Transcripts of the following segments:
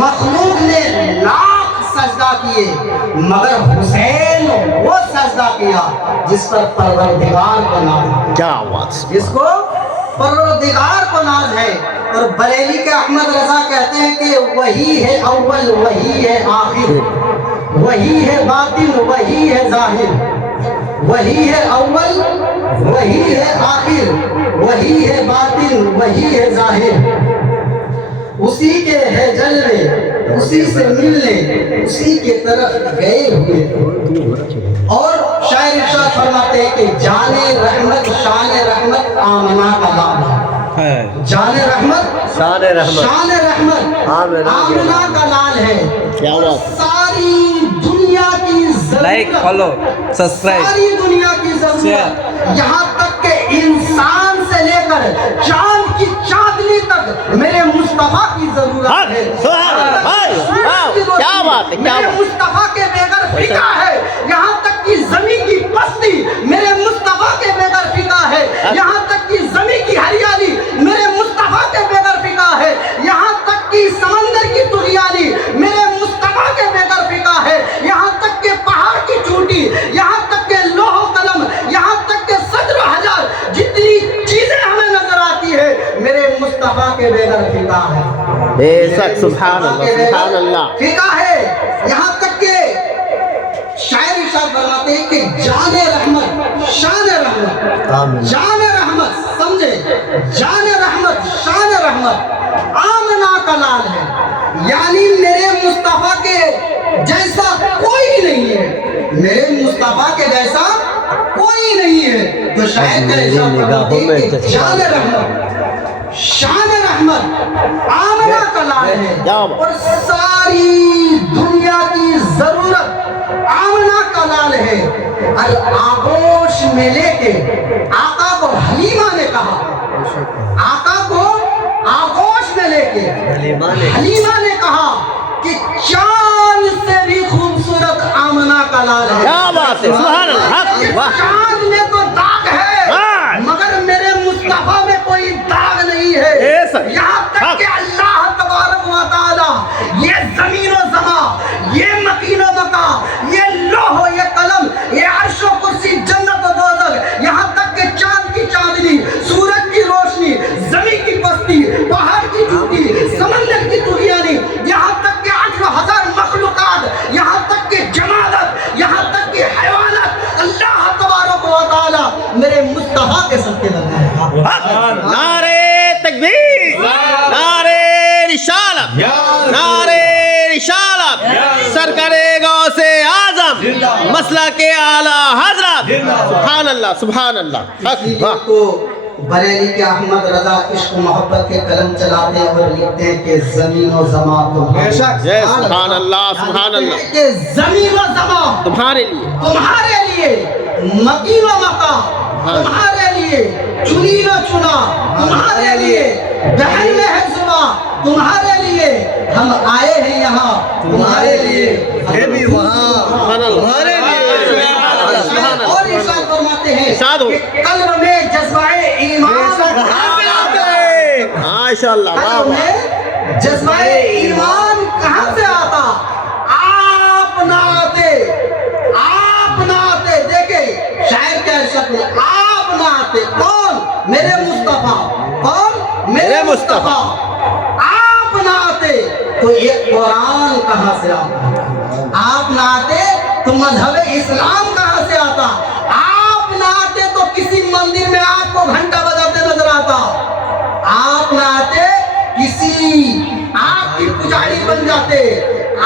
مخلوق نے لاکھ سجدہ کیے مگر حسین وہ سجدہ کیا جس پر پروردگار کو ناز، کیا بات، جس کو پروردگار کو ناز ہے۔ اور بریلی کے احمد رضا کہتے ہیں کہ وہی ہے اول، وہی ہے آخر، وہی ہے باطن، وہی ہے ظاہر، وہی ہے اول، وہی ہے آخر، وہی ہے باطن، وہی ہے ظاہر، اسی کے ہے جلوے، اسی سے ملنے، اسی کے طرف گئے ہوئے تھے۔ اور شاعر ارشاد فرماتے ہیں کہ جان رحمت شان رحمت آمنہ کا نام ہے، جان رحمت شان رحمت، شان رحمت آمنہ کا لال ہے۔ کیا بات، ساری دنیا کی لائک ضرورت، فالو سبسکرائب ساری دنیا کی ضرورت، یہاں تک کہ انسان سے لے کر چاند کی چاندنی تک میرے مصطفیٰ کی ضرورت ہے۔ کیا بات ہے، کیا میرے بات، مصطفیٰ کے بغیر فقہ ہے، یہاں تک کہ زمین کی پستی میرے مصطفیٰ کے بغیر فقہ ہے، یہاں تک کہ زمین کی ہریالی میرے مصطفیٰ کے بغیر فقہ ہے، یہاں تک کہ سمندر کی طغیانی میرے مصطفیٰ کے بغیر فقہ ہے، یہاں تک کہ پہاڑ کی چوٹی، یہاں تک کہ لوح و قلم، یہاں تک کہ صدر و حجر، جتنی چیزیں ہمیں نظر آتی ہے میرے مصطفیٰ کے بغیر فقہ ہے، بے شک، سبحان اللہ، سبحان اللہ، فقہ ہے۔ یہاں تک کہ شاعر ارشاد فرماتے ہیں کہ جان رحمت شان رحمت، جان رحمت سمجھے، جان رحمت شان رحمت آمنہ کا لال ہے، یعنی میرے مصطفیٰ کے جیسا کوئی نہیں ہے، میرے مصطفیٰ کے جیسا کوئی نہیں ہے۔ تو شاعر کا ارشاد فرماتے ہیں کہ جان رحمت شان رحمت آمنہ کا لال ہے، اور ساری دنیا کی ضرورت آمنہ کا لال ہے۔ آغوش میں لے کے آقا کو حلیمہ نے کہا، آقا کو آغوش میں لے کے حلیمہ نے کہا کہ چاند سے بھی خوبصورت آمنہ کا لال ہے۔ کیا بات ہے، سبحان اللہ، چاند میں تو داغ ہے مگر میرے مصطفیٰ میں کوئی داغ نہیں ہے۔ یہاں تک کہ اللہ تبارک و تعالی یہ زمین و زمان، یہ مکین و مکان، یہ لوح و یہ قلم، یہ عرش و کرسی، جنت و دوزخ، یہاں تک کہ چاند کی چاندنی، سورج کی روشنی، زمین کی پستی، پہاڑ کی چوٹی، سمندر کی طغیانی، یہاں تک کہ 8,000 مخلوقات، یہاں تک کہ جمادت، یہاں تک کہ حیوانات، اللہ تبارک و تعالی میرے مصطفیٰ کے صدقے بنائے۔ نعرہ تکبیر، نعرہ رسالت، نعرہ رسالت، سرکار غوث اعظم، مسلک اعلیٰ حضرت، سبحان اللہ، سبحان اللہ۔ اسی لیے تو بریلی کے احمد رضا عشق و محبت کے قلم چلاتے ہیں اور لکھتے ہیں کہ زمین و زمان تمہارے، جے سبحان اللہ، سبحان اللہ، کہ زمین و زمان تمہارے لیے، تمہارے لیے، مکین و مکان تمہارے لیے، چنی و چنا تمہارے لیے، بہن میں ہے زباں تمہارے لیے، ہم آئے ہیں یہاں تمہارے لیے، یہ بھی وہاں، سبحان اللہ، تمہارے لیے، اور ارشاد فرماتے ہیں ارشاد ہو، کہ قلب میں جذبہ ایمان، ماشاء اللہ، قلب میں جذبہ ایمان کہاں سے آتا؟ آپ نہ آتے، آپ نہ آتے، دیکھیں شاعر کیا ارشاد ہے، آپ نہ آتے، کون؟ میرے مصطفیٰ، کون؟ میرے مصطفیٰ، آپ نہ آتے تو یہ قرآن کہاں سے آتا؟ آپ نہ آتے تو مذہب اسلام کہاں سے آتا؟ آپ نہ آتے تو کسی مندر میں آپ کو گھنٹہ بجاتے نظر آتا، آپ نہ آتے کسی آپ کی پجاری بن جاتے،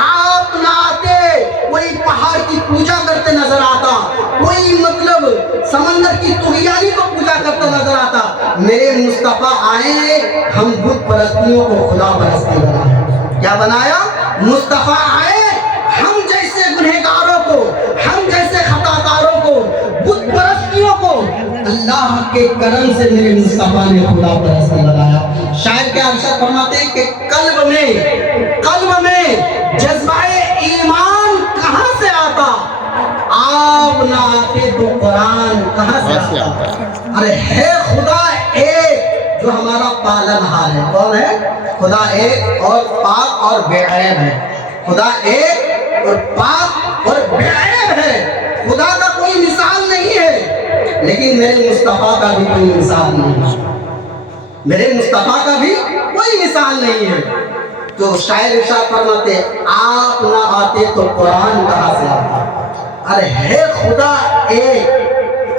آپ نہ آتے کوئی پہاڑ کی پوجا کرتے نظر آتا، کوئی مطلب سمندر کی طغیانی کو پوجا کرتے نظر آتا۔ میرے مصطفیٰ آئے، ہم بت پرستیوں کو خدا پرستی بنایا۔ کیا بنایا؟ مصطفیٰ آئے، ہم جیسے گنہگاروں کو، ہم جیسے خطا کاروں کو، بت پرستیوں کو اللہ کے کرم سے میرے مصطفیٰ نے خدا پرستی بنایا۔ شاعر کیا ارشاد فرماتے ہیں کہ قلب میں جذبہ ایمان کہاں سے آتا؟ آپ نہ آتے تو قرآن کہاں سے آتا؟ ارے ہے خدا ایک جو ہمارا پالن ہار ہے، کون ہے؟ خدا ایک اور پاک اور بے عیب ہے. خدا ایک اور پاک اور بے عیب ہے. خدا کا کوئی مثال نہیں ہے، لیکن میرے مصطفیٰ کا بھی کوئی مثال نہیں ہے. میرے مصطفیٰ کا بھی کوئی مثال نہیں ہے. تو شاعر ارشاد فرماتے آپ نہ آتے تو قرآن کہاں سے آتا. ارے ہے خدا ایک.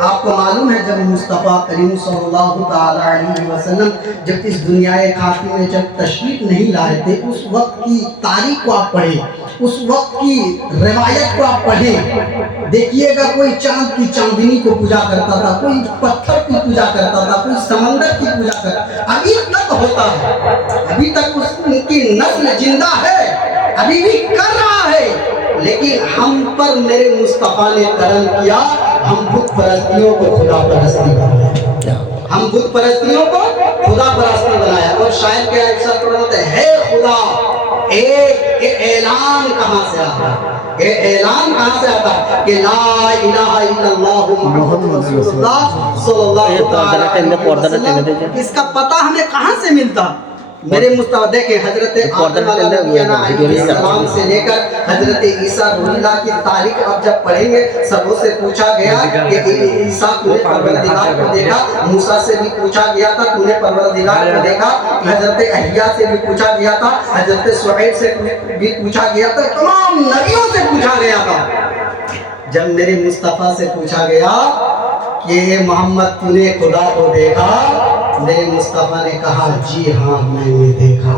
آپ کو معلوم ہے جب مصطفیٰ کریم صلی اللہ تعالی علیہ وسلم جب اس دنیا خاکی میں جب تشریف نہیں لائے تھے، اس وقت کی تاریخ کو آپ پڑھیں، اس وقت کی روایت کو آپ پڑھیں. دیکھیے گا کوئی چاند کی چاندنی کو پوجا کرتا تھا، کوئی پتھر کی پوجا کرتا تھا، کوئی سمندر کی پوجا کرتا تھا. ابھی تک ہوتا ہے، ابھی تک ان کی نسل زندہ ہے، ابھی بھی کر رہا ہے. لیکن ہم پر میرے مصطفیٰ نے کرم کیا، ہم بت پرستیوں کو خدا پرستی بنایا. ہم بت پرستیوں کو خدا پرستی بنایا. اور شاید کیا ارشاد فرماتے ہے خدا ایک. یہ اعلان کہاں سے آتا ہے؟ یہ اعلان کہاں سے آتا ہے کہ لا الہ الا اللہ محمد رسول اللہ صلی اللہ علیہ وسلم. اس کا پتہ ہمیں کہاں سے ملتا؟ میرے مصطفیٰ دیکھیں حضرت آدم علیہ السلام سے لے کر حضرت عیسیٰ روح اللہ کی تاریخ آپ جب پڑھیں گے، سبوں سے پوچھا گیا کہ عیسیٰ تو نے پروردگار کو دیکھا، موسیٰ سے بھی پوچھا گیا تھا تو نے پروردگار کو دیکھا، حضرت احیا سے بھی پوچھا گیا تھا، حضرت شعیب سے بھی پوچھا گیا تھا، تمام نبیوں سے پوچھا گیا تھا. جب میرے مصطفیٰ سے پوچھا گیا کہ محمد تو نے خدا کو دیکھا، میرے مصطفیٰ نے کہا جی ہاں میں نے دیکھا.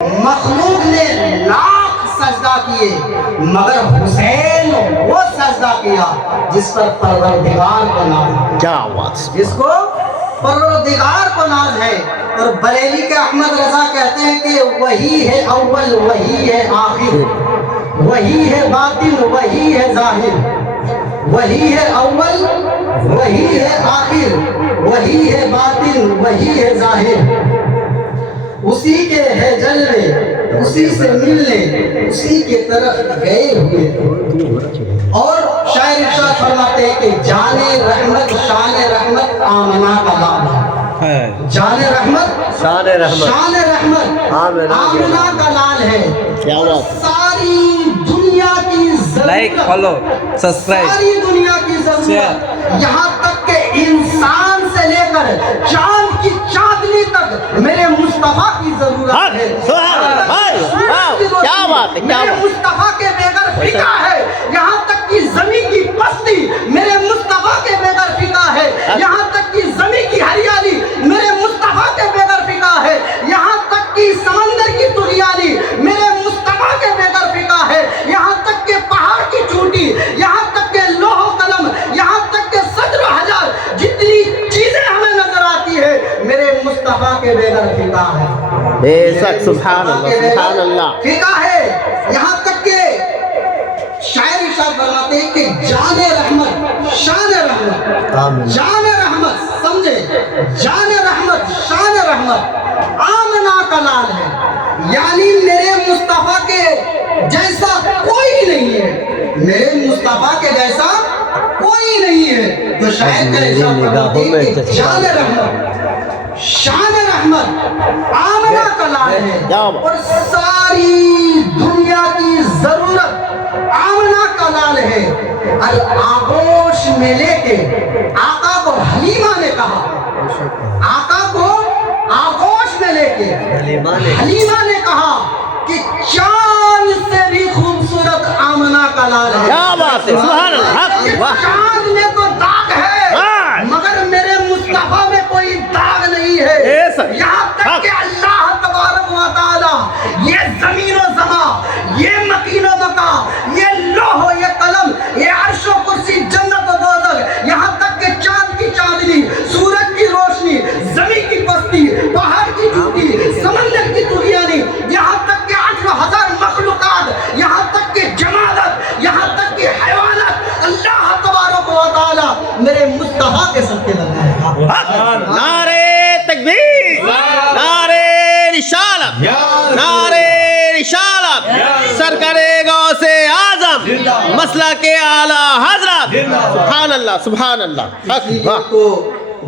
مخلوق نے لاکھ سجدہ کیے مگر حسین وہ سجدہ کیا جس پر پروردگار کو ناز، کیا بات، جس کو پروردگار کو ناز ہے. اور بریلی کے احمد رضا کہتے ہیں کہ وہی ہے اول، وہی ہے آخر، وہی ہے باطن، وہی ہے ظاہر. وہی ہے اول، وہی ہے آخر، وہی ہے باطن، وہی ہے ظاہر. اسی کے ہے جلوے، اسی سے ملنے، اسی کے طرف گئے ہوئے. اور شاعر ارشاد فرماتے ہیں کہ جان رحمت شان رحمت آمنہ کا نام ہے. جان رحمت شان رحمت شان رحمت آمنہ کا لال ہے. کیا بات، ساری دنیا کی لائک فالو سبسکرائب ساری دنیا کی ضرورت، یہاں تک کہ انسان سے لے کر چاند کی چاندنی تک میرے مصطفیٰ کی ضرورت ہے. کیا بات ہے، کیا میرے بات، مصطفیٰ کے بغیر فقہ ہے. یہاں تک کہ زمین کی پستی میرے مصطفیٰ کے بغیر فقہ ہے. یہاں تک کہ زمین کی ہریالی میرے مصطفیٰ کے بغیر فقہ ہے. یہاں تک کہ سمندر کی طغیانی میرے مصطفیٰ کے بغیر فقہ ہے. یہاں تک کہ پہاڑ کی چوٹی، یہاں تک کہ لوح و قلم، یہاں تک کہ صدر و حجر، جتنی چیزیں ہمیں نظر آتی ہے میرے مصطفیٰ کے بغیر فقہ ہے. بے شک، سبحان اللہ، سبحان اللہ. فقہ ہے. یہاں تک کہ شاعر ارشاد فرماتے ہیں کہ جان رحمت شان رحمت، جان رحمت سمجھے، جان رحمت شان رحمت آمنہ کا لال ہے. یعنی میرے مصطفیٰ کے جیسا کوئی نہیں ہے، میرے مصطفیٰ کے جیسا کوئی نہیں ہے. تو شاعر کا ارشاد فرماتے ہیں کہ جان رحمت شان رحمت آمنہ کا لال ہے. اور ساری دنیا کی ضرورت آمنہ کا لال ہے. آغوش میں لے کے آقا کو حلیمہ نے کہا، آقا کو آغوش میں لے کے حلیمہ نے کہا کہ چاند سے بھی خوبصورت آمنہ کا لال ہے. کیا بات ہے، سبحان اللہ. چاند میں تو داغ ہے مگر میرے مصطفیٰ میں کوئی داغ نہیں ہے. یہاں تک کہ اللہ تبارک و تعالی یہ زمین و زمان، یہ مکین و مکا، یہ لوح و یہ قلم، یہ عرش و کرسی، جنت و دوزخ، یہاں تک کہ چاند کی چاندنی، سورج کی روشنی، زمین کی پستی، پہاڑ کی چوٹی، سمندر کی طغیانی، یہاں تک کہ 8,000 مخلوقات، یہاں تک کہ جمادت، یہاں تک کہ حیوانات، اللہ تبارک و تعالی میرے مصطفیٰ کے صدقے بنائے گا. نعرے تکبیر، نعرے رسالت، نعرے رسالت. سرکار غوث اعظم مسلک اعلی حضرت. سبحان اللہ، سبحان اللہ. اسی کو